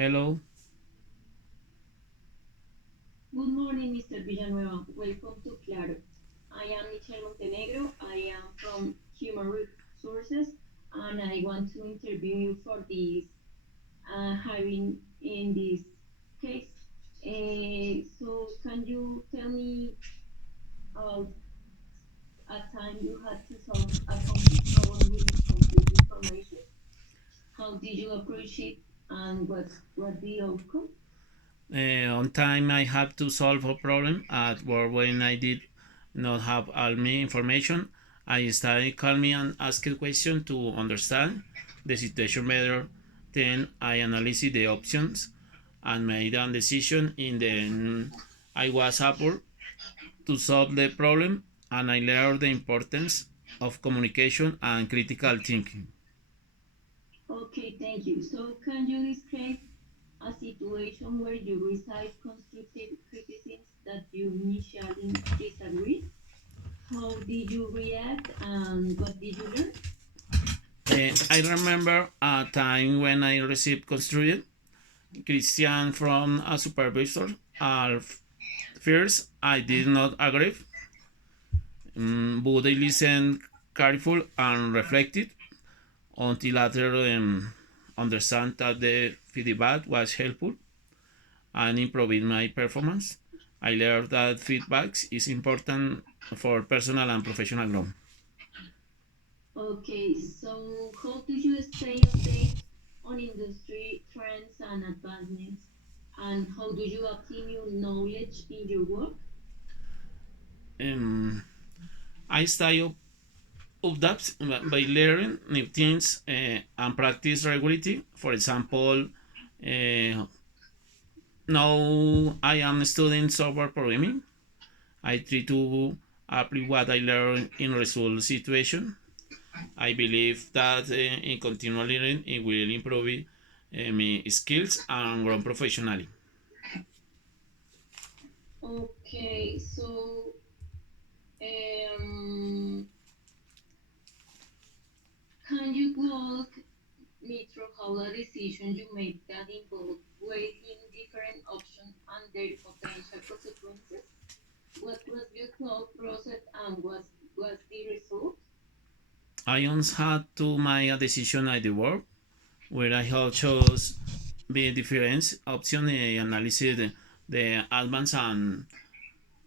Hello. Good morning, Mr. Villanueva. Welcome to Claro. I am Michelle Montenegro. I am from Human Resources, and I want to interview you for this hiring in this case. So, can you tell me about a time you had to solve a complex problem with incomplete information? How did you approach it, and what the outcome? On time, I had to solve a problem at work when I did not have all my information. I studied calmly and asked questions to understand the situation better. Then I analyzed the options and made a decision. In the end, I was able to solve the problem and I learned the importance of communication and critical thinking. Okay, thank you. So, can you describe a situation where you received constructive criticisms that you initially disagreed? How did you react and what did you learn? I remember a time when I received constructive Christian from a supervisor. At first, I did not agree, but I listened careful and reflected until later understand that the feedback was helpful and improving my performance. I learned that feedback is important for personal and professional growth. Okay, so how do you stay updated on industry trends and advancements? And how do you obtain new knowledge in your work? Um, I stay up by learning new things and practice regularly. For example, uh, now I am studying software programming. I try to apply what I learn in real situation. I believe that in continual learning it will improve my skills and grow professionally. Okay, so um, can you walk me through how the decision you made that involved weighing different options and their potential consequences? What was your thought process and was the result? I once had to make a decision at the work where I have chose the different option analysis the advance and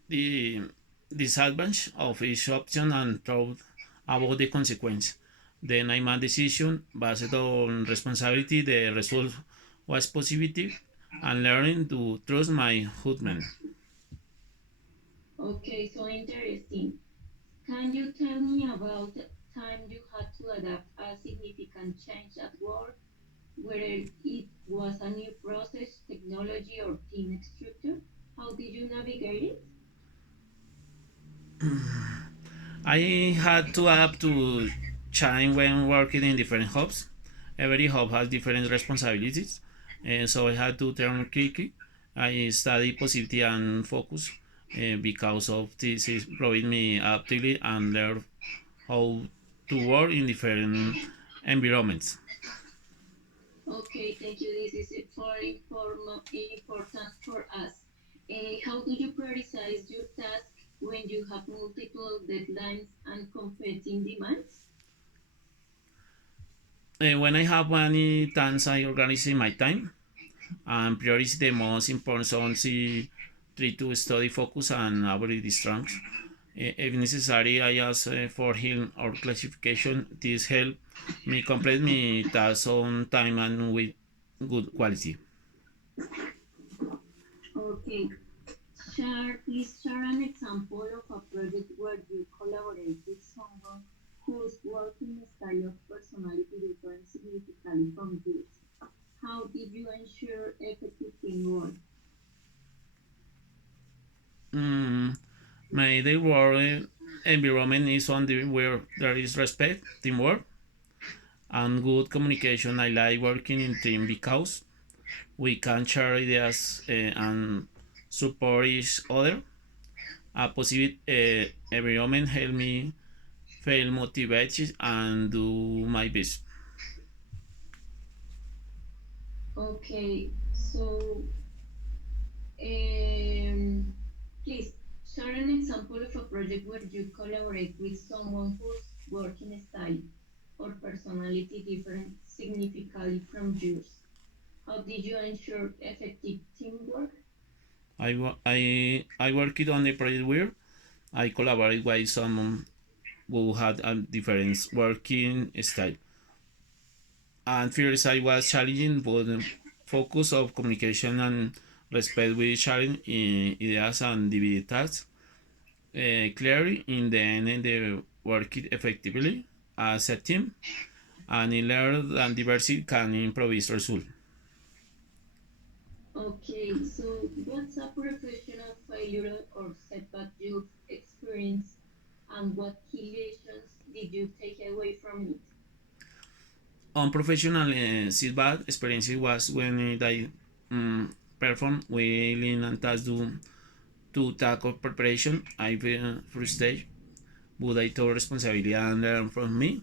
the disadvantage of each option and thought about the consequence. Then I made a decision based on responsibility. The result was positive and learning to trust my judgment. Okay, so interesting. Can you tell me about the time you had to adapt a significant change at work, whether it was a new process, technology, or team structure? How did you navigate it? I had to adapt to change when working in different hubs. Every hub has different responsibilities, and so I had to turn quickly. I study positivity and focus because of this is improving me actively and learn how to work in different environments. Okay, thank you. This is it for important for us. How do you prioritize your task when you have multiple deadlines and competing demands? When I have many tasks, I organize my time and prioritize the most important ones. Try to study, focus, and avoid distractions. If necessary, I ask for help or classification. This help me complete my tasks on time and with good quality. Okay, please share an example of a project where you collaborate with someone whose working style of personality differs significantly from yours. How did you ensure effective teamwork? Mm, my day work environment is one where there is respect, teamwork, and good communication. I like working in team because we can share ideas and support each other. A positive environment help me feel motivated and do my best. Okay, so um, please share an example of a project where you collaborate with someone whose working style or personality different significantly from yours. How did you ensure effective teamwork? I worked on a project where I collaborated with someone who had a different working style. And first I was challenging but focus of communication and respect with sharing ideas and divided tasks clearly in the end they work it effectively as a team and in learn that diversity can improve results. Okay, so what's a professional failure or setback you've experienced, and what key lessons did you take away from it? Unprofessional feedback experience was when I perform well in a task due to tackle preparation. I feel frustrated, but I took responsibility and learn from me.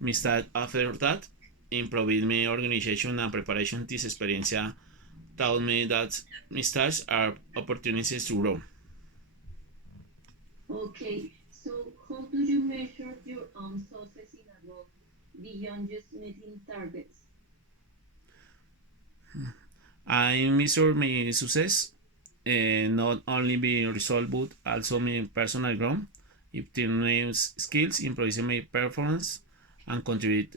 Mistake after that, improving my organization and preparation. This experience taught me that mistakes are opportunities to grow. Okay, so how do you measure your own success in a role beyond just meeting targets? I measure my success not only being result but also my personal growth, obtain new skills, improving my performance, and contribute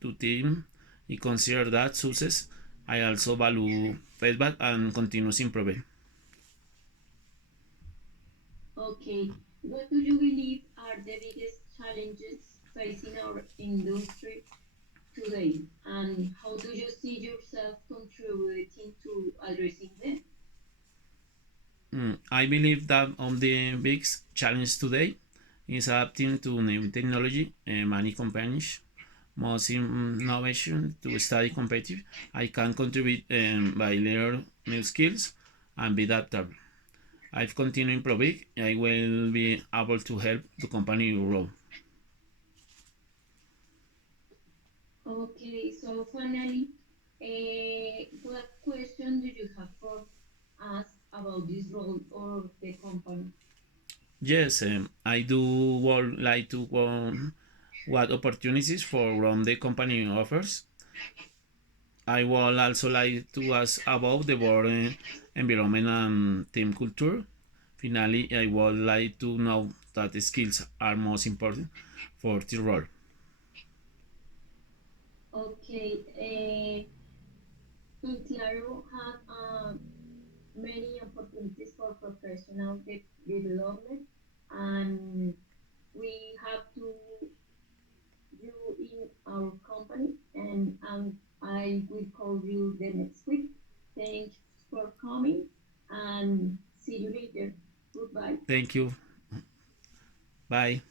to team. I consider that success. I also value feedback and continuous improvement. Okay, what do you believe are the biggest challenges facing our industry today, and how do you see yourself contributing to addressing them? I believe that on the biggest challenge today is adapting to new technology. Many companies must innovation to stay competitive. I can contribute by learn new skills and be adaptable. I've continued improving. I will be able to help the company grow. Okay, so finally, what question do you have for us about this role or the company? Yes, I do would like to what opportunities for run the company offers. I would also like to ask about the board environment and team culture. Finally, I would like to know that the skills are most important for this role. Okay, in Claro have many opportunities for professional development, and we have to you in our company, and I will call you the next week. Thanks for coming, and see you later. Goodbye. Thank you. Bye.